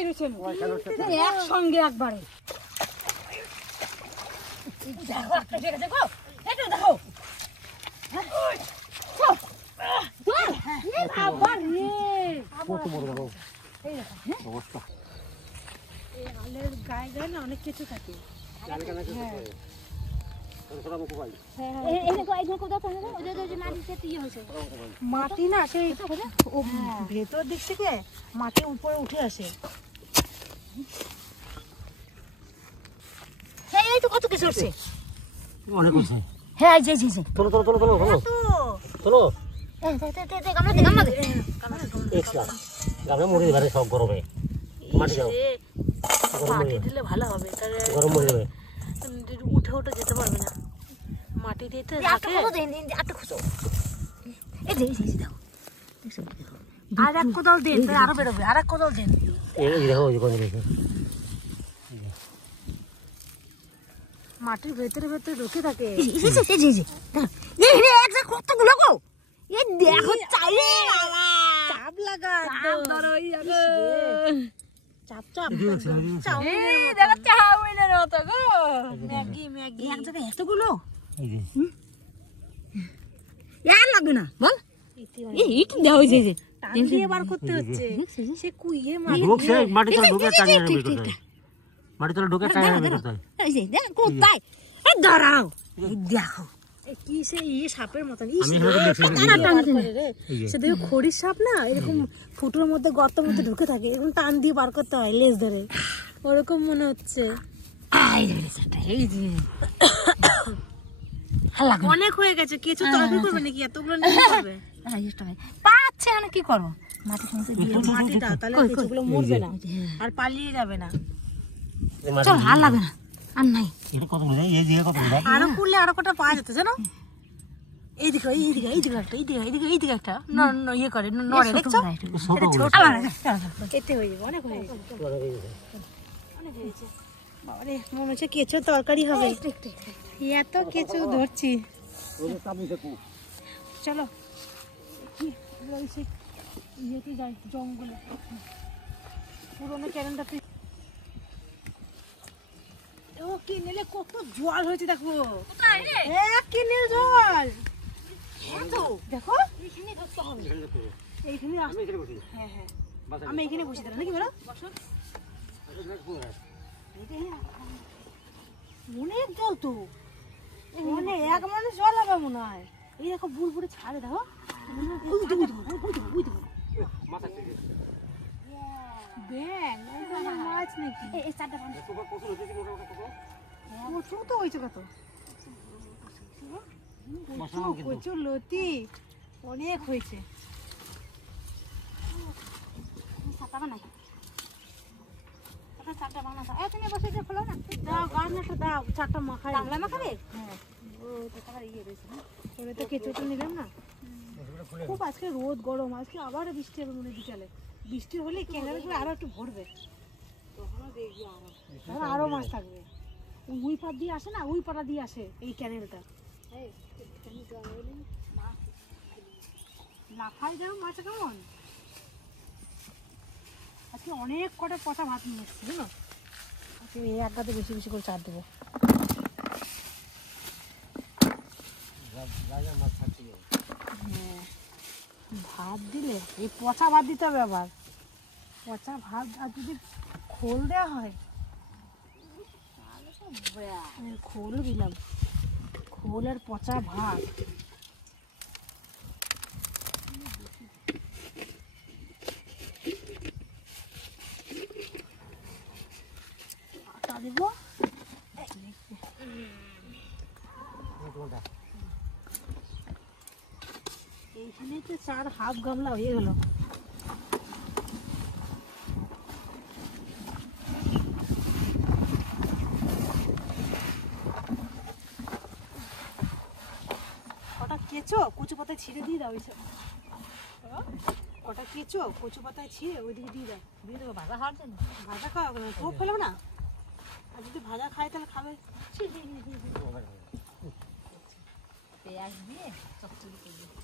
দাঁড়াই রয়েছে একসঙ্গে একবারে দেখো একটা ঠিক আছে গো একটু দেখো আবার রে কত বড় দেখো এই দেখো অবস্থা এই আলের গায়ে গায়ে না অনেক কিছু থাকে মাটি না সেই ভেতর দিক থেকে মাটি উপরে উঠে আসে এই তো কত কিছু উঠছে অনেক উঠছে হ্যাঁ জি জি জি চলো চলো চলো চলো চলো মরে যাবে সব গরমে মাটি দাও মাটি দিলে ভালো হবে তাহলে গরম মরে যাবে উঠে উঠে যেতে পারবে না মাটি দিতে থাকে আর এক কোদাল দেন আরো বেরোবে আর এক কোদাল দেন এই দেখো ওই কোন দিকে মাটির ভেতরে ভেতরে ঢুকে থাকে কতগুলো গো এই দেখো চাপ লাগা চাপ চাপ চাউমিনের মতো গো ম্যাগি ম্যাগি এক জায়গায় এতগুলো এই যে আর লাগবে না বল একটু দাও ওই যে টান দিয়ে বার করতে হচ্ছে সে কুইয়ে মাটি তলে ঢুকে টানিয়ে বের করতে হয় মাটি তলে ঢুকে টানিয়ে বের করতে হয় এই যে দেখ কোথায় এই দাঁড়াও দেখো কি সে সাপের মতন সে দেখো খড়ির সাপ না এরকম ফুটোর মধ্যে গর্তের মধ্যে ঢুকে থাকে এরকম টান দিয়ে বার করতে হয় লেজ ধরে ওরকম মনে হচ্ছে অনেক হয়ে গেছে কিছু তরকারি করবে নাকি এতগুলো নিতে হবে পাচ্ছে না কি করবো মাটিটা তাহলে কিছুগুলো মরবে না আর পালিয়ে যাবে না চল আর লাগবে না আর নাই এটা কত বুঝাই এই দিকে কত বুঝাই আরো করলে আরো কটা পাওয়া যেত জানো এইদিকে এইদিকে এইদিকে একটা এইদিকে একটা ইয়ে করে নড়ে দেখছো এতে হয়ে যাবে অনেক হয়ে গেছে অনেক হয়েছে বাবারে মনে হচ্ছে কেঁচো তরকারি হবে এত কেঁচো ধরছি চলো ইয়েতে যাই জঙ্গলে পুরোনো ক্যারেন্ডাতে ও কিনেলে কত জল হয়েছে দেখো কিনেল জল দেখো এইখানে ধরতে হবে এইখানে হ্যাঁ হ্যাঁ আমি এখানে বসে দিলাম নাকি বলো অনেক জল তো মানে এক মানুষ জল হবে মনে হয় এই দেখো বুড়বুড়ে ছাড়ে দেখো মাছ নাকি প্রচুর তো হয়েছে কত প্রচুর লতি অনেক হয়েছে দাও গাছ একটা দাও চারটা মাখাই বাংলা মাখাবে হ্যাঁ ওরে তো কেঁচোটা নিলাম না খুব আজকে রোদ গরম আজকে আবার বৃষ্টি হবে মনে বিকালে বৃষ্টি হলে ক্যানেলগুলো আরো একটু ভরবে তখনও দেখবি আরো মাছ থাকবে উই পাট দিয়ে আসে না উই পাটা দিয়ে আসে এই ক্যানেলটা লাফাই যাও মাছ কেমন আজকে অনেক কটা পচা ভাত নিয়ে এসছি জানো আজকে এই একটাতে বেশি বেশি করে চার দেবো হ্যাঁ ভাত দিলে এই পচা ভাত দিতে হবে আবার পচা ভাত আর যদি খোল দেওয়া হয় খোল দিলাম খোল আর পচা ভাত আটা দেবো এইখানে তো চার হাফ গামলা হয়ে গেল কটা কেঁচো কচু পাতায় ছিঁড়ে দিয়ে দাও এইসব কটা কেঁচো কচু পাতায় ছিঁড়ে ওইদিকে দিয়ে দাও দিয়ে দেবো ভাজা খাওয়ার জন্য ভাজা খাওয়া খুব ফেলবো না আর যদি ভাজা খাই তাহলে খাবে পেঁয়াজ দিয়ে চচ্চড়ি করবে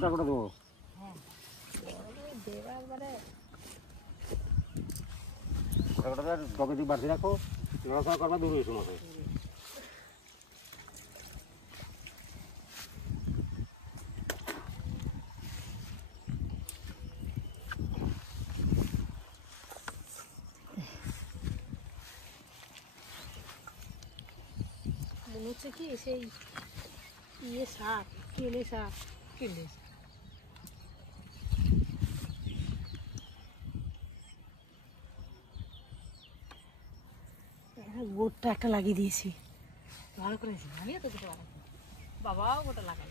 গোটা গোটা দেবো। গোটা গোটা ডগে দিয়ে বাড়তি রাখো, নড়াচড়া করবা দূর হয়েছে মাথায়। মনে হচ্ছে কি সেই ইয়ে শাক, কেলে শাক। কেলে গোটটা একটা লাগিয়ে দিয়েছি। ভালো করেছি, আমিও তো দুটো লাগাই, বাবাও গোটা লাগাই।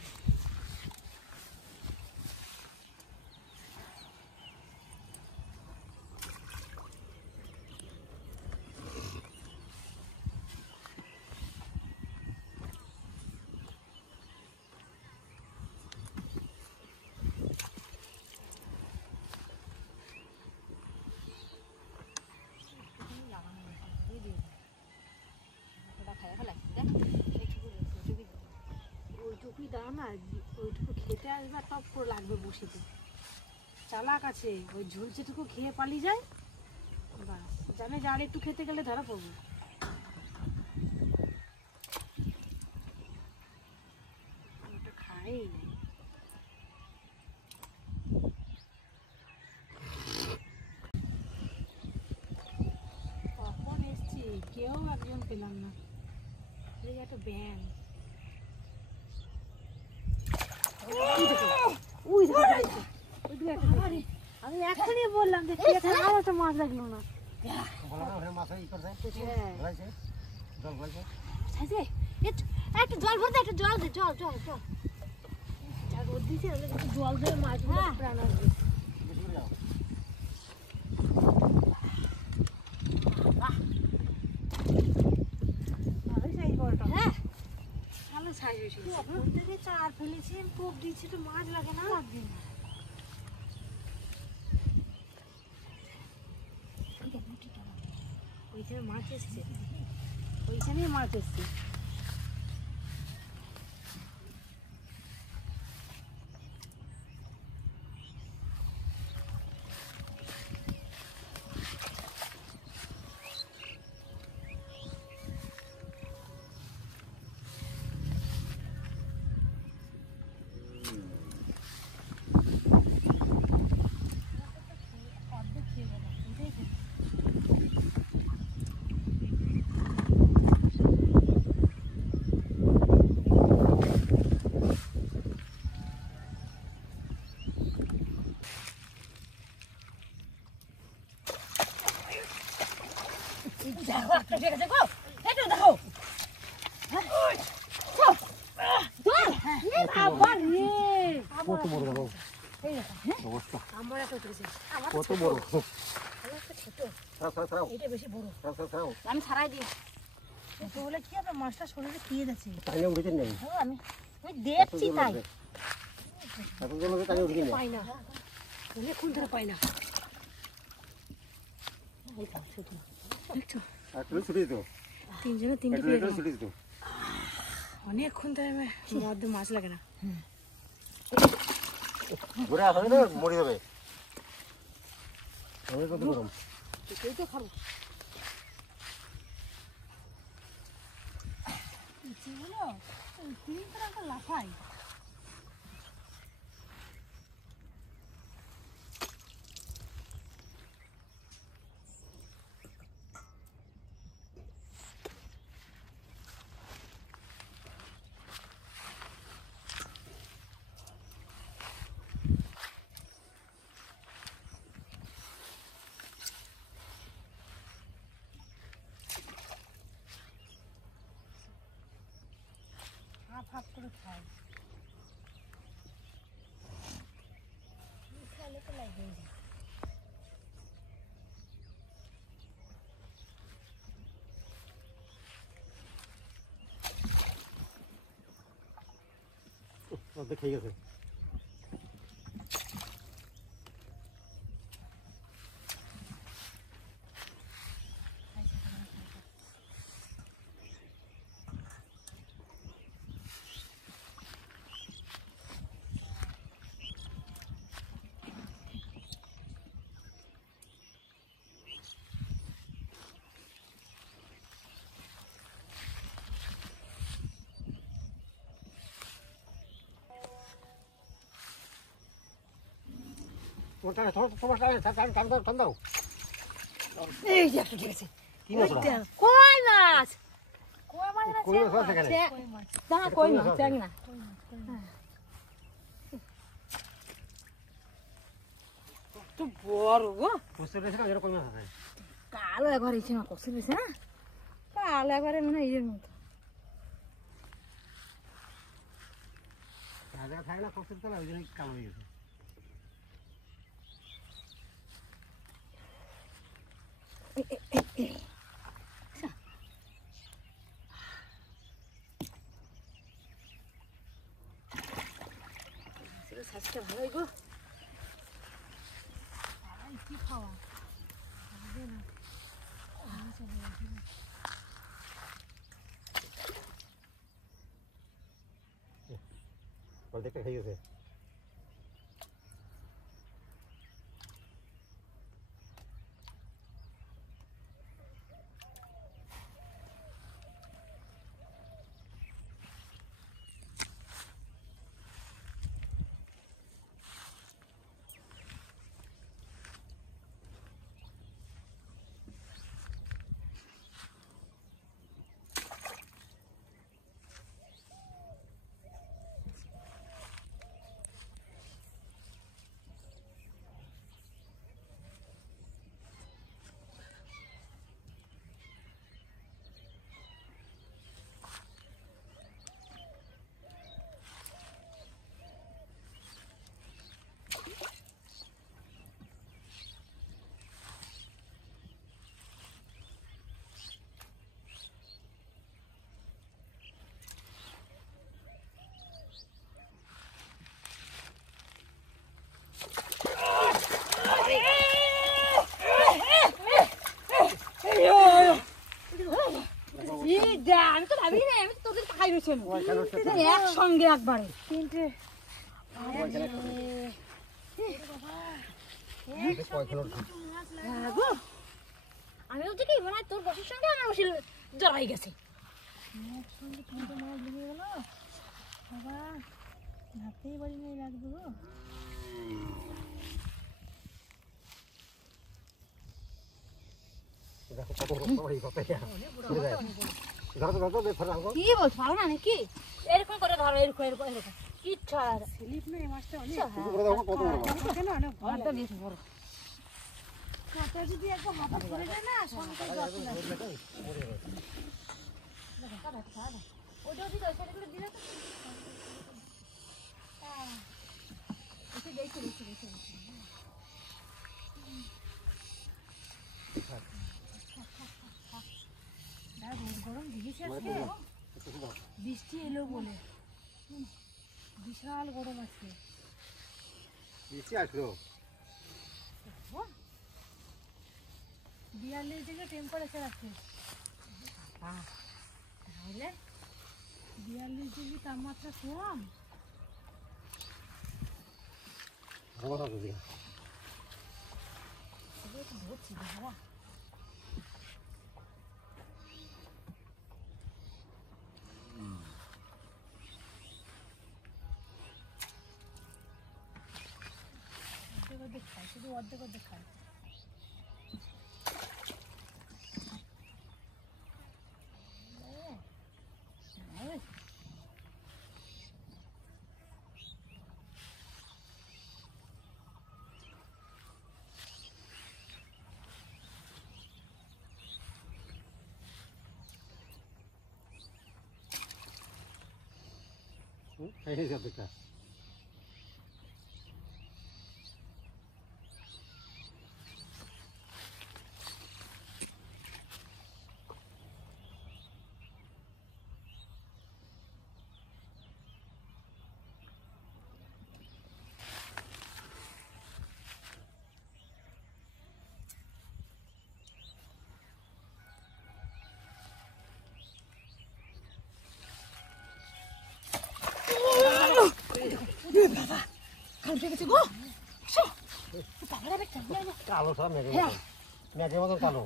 ওইটুকুই দাও না, ওইটুকু খেতে আসবে আর টপ করে লাগবে বসিতে। চালাক আছে, ওই ঝুলছেটুকু খেয়ে পালিয়ে যায়, বাস জানে যে আর একটু খেতে গেলে ধরা পড়বে। ওটা খাই না। কখন এসছি কেউ একজন পেলাম না। এই যে একটা ব্যাং, আমি এখনই বললাম যে আমার একটা মাছ লাগলো না। একটু জল ভরতে, একটু জল দে, জল জল জল। রোদ দিচ্ছে, একটু জল দিয়ে মাছ প্রাণ আসবে। ভালোই সাইজ বড়টা। হ্যাঁ ভালো সাইজ হয়েছিল। থেকে চার ফেলেছি, কোপ দিচ্ছি তো মাছ লাগে না। লাগবে না। ওইখানে মাছ এসছে, ওইখানেই মাছ এসছে। দেখো একটা ঠিক আছে গো, একটু দেখো। আবার রে, কত বড় দেখো এই দেখো, অবস্থা, আমার একটা উঠেছে। কত বড়। আমার একটা ছোট, ছাড়াও এটা বেশি বড়। ছাড়াও, আমি ছাড়াই দিই। ছোট হলে কি হবে, মাছটা শরীরে খেয়ে যাচ্ছে। টাইনে উঠেছেন নাকি? আমি দেখছি তাই। এত জল হবে টাইনে উঠেছেন না? পাই না, অনেকক্ষণ ধরে পাই না। দেখছো, একটু ছুটি দিত, তিনজনে তিনটে একটু পেয়ে একটু গেলাম। ছুটি দিত। অনেকক্ষণ ধরে মধ্যে মাছ লাগে না। ঘুরে আসবে না, মরে যাবে। আমি কত গরম। এই তো খাবো। ইচ্ছেগুলো তিন করে একটা লাফাই। হাফ হাফ করে খাই। খেলে তো লাগবে। অর্ধেক খেয়ে গেছে। টান দাও। এই যে একটা ঠিক আছে কি মাছ ওটা? কই মাছ কই মাছ না কই মাছ আছে এখানে? না কই মাছ জানি না তো বড় গো বুঝতে পেরেছি না, এরকম কই মাছ আছে। কালো একবার ইচ্ছে না কষে দিয়েছে না কালো একবারে মনে হয় ইয়ের মতো আগে থাকে না কষ্ট না, ওই জন্য কালো হয়ে গেছে। সাজটা ভালোই গো কি খাওয়া অর্ধেকটা খেয়ে গেছে। আমি তো ভাবি না আমি তোদের খাই রয়েছি একসঙ্গে একবারে তিনটে আমি বলছি কি মানে তোর বসের সঙ্গে আমার বসে জড়াই গেছে একসঙ্গে তিনটে মাছ লেগে গেল বাবা ভাবতেই পারি না লাগবে গো দেখো কত বড় এই কথা। ধরো তো ধরো, ধরো আঙ্কো। কি বলছো ভালো না নাকি এরকম করে ধরো এরকম এরকম এরকম কি ছাড় স্লিপ না এই মাছটা অনেক শুধু করে দেখো কত বড় মাছ। কেন অনেক ভালো ঘরটা বেশ বড় কাঁটা যদি একবার হঠাৎ করে যায় না সঙ্গে যত্ন লাগে ওটা দিলে ওই সাইডে করে দিলে তো এসে দেখছি দেখছি দেখছি রোদ গরম দিয়েছে আজকে বৃষ্টি এলো বলে বিশাল গরম আজকে বেশি আসলো। 42 ডিগ্রি টেম্পারেচার আছে তাহলে 42 ডিগ্রি তাপমাত্রা কম ভালো আছে দিকে। ধরছি বাবা অর্ধেক অর্ধেক খায় শুধু অর্ধেক অর্ধেক খায় এই যে অর্ধেকটা। কালকে গেছে গো কালো সব মেঘের মতন। মেঘের মতন কালো।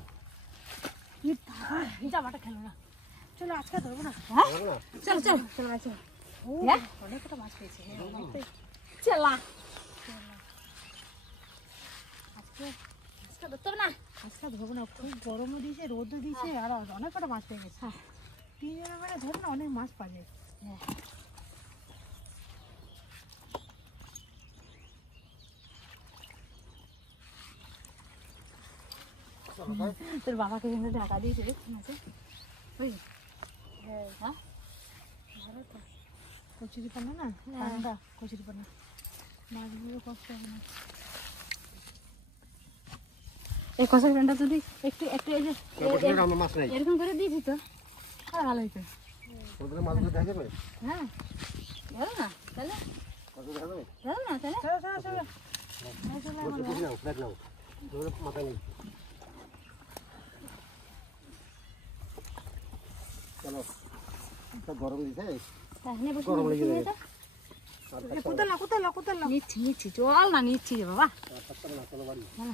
জামাটা খেলো না চলো আজকে ধরবো না দেখো না? চল চল চল চল ও হ্যাঁ? অনেকটা মাছ পেয়েছে চলা আজকে ধরতে হবে না। আজকে ধরবো না, খুব গরমও দিয়েছে, রোদও দিয়েছে, আর অনেক কটা মাছ পেয়ে গেছে। তিনজনের মানে ধরে না অনেক মাছ পাবে। হ্যাঁ। তোর বাবাকে কিন্তু ঢাকা দিয়েছে রে মাছে। ওই হ্যাঁ। ভালো তো কচুরি পানা না, ঠান্ডা কচুরি পানা, মাছগুলো কষ্ট হবে না। এই কচুরি পানাটা যদি একটু একটু এই যে আমার মাছ নাই এরকম করে দিয়ে দিত আর ভালো হইতো। ওদের মাছগুলো দেখা যাবে হ্যাঁ ধরো না তাহলে, মাছগুলো দেখা যাবে ধরো না তাহলে। চলো চলো চলো দেখলাম মাথা নেই চলো সব গরম দিছে তাহলে বসে গরম লেগে যাবে কোথাও না কোথাও না কোথাও না নিচ্ছি চল না, নিচ্ছি রে বাবা। চলো বাড়ি না